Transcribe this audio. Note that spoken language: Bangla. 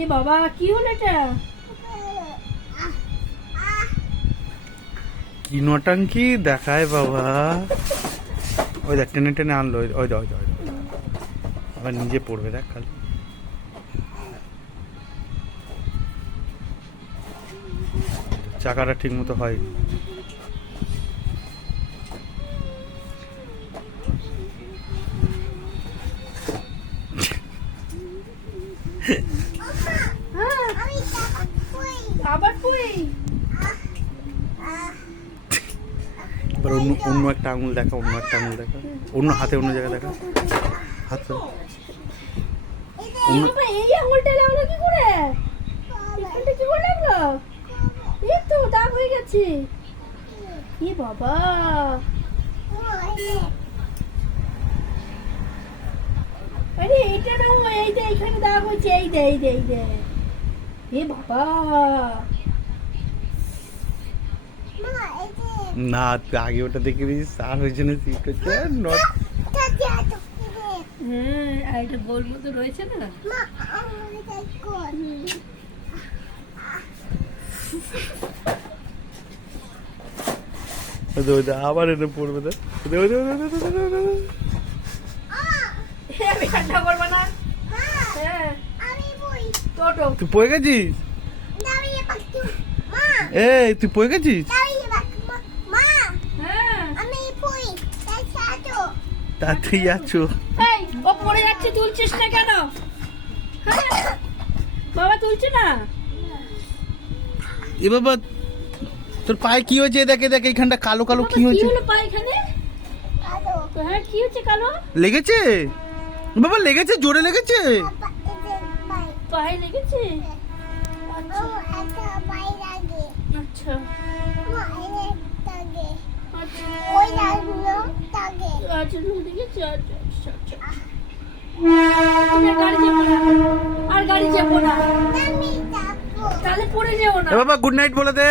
এ বাবা কি হলো এটা? কি নটাঙ্কি দেখায় বাবা। ওই দেখ টেনে টেনে আনলো, ওই দা ওই দা আবার নিজে পড়বে দেখ খালি। চাকাটা ঠিক মতো হয়। আবার পুরি এবার অন্য অন্য একটা আঙুল দেখা, অন্য একটা আঙুল দেখা, অন্য হাতে অন্য জায়গায় দেখা, হাতে অন্য। এই আঙুলটা লাগলো কি করে? এখানটা কি করে লাগলো? এই তো দাগ হয়ে গেছে। এ বাবা আরে এটা না, এই যে এইখানে দাগ হয়েছে, এই দে এই দে এই দে। এ বাবা না তুই আগে ওটা দেখে দিস, আর হয়েছে না সিট হচ্ছে নট। হ্যাঁ আর এটা গোল মতো রয়েছে না। আবার এটা পড়বে না। আমি ঠান্ডা করবো না। হ্যাঁ টোটো তুই পড়ে গেছিস? এই তুই পড়ে গেছিস? হ্যাঁ তাড়াতাড়ি আছো। এই ও পড়ে যাচ্ছে, তুলছিস না কেন? হ্যাঁ বাবা তুলছে না। এ বাবা তোর পায়ে কি হয়েছে? দেখে দেখে এখানটা কালো কালো কি কি হয়েছে? হলো পায়ে এখানে? হ্যাঁ কি হচ্ছে কালো? লেগেছে বাবা, লেগেছে, জোরে লেগেছে। পায়ে লেগেছে? আচ্ছা আচ্ছা লেগেছে, আচ্ছা আচ্ছা আচ্ছা। গাড়ি যাবো না, আর গাড়ি যাবো না, তাহলে পড়ে যাবো না। এ বাবা গুড নাইট বলে দে।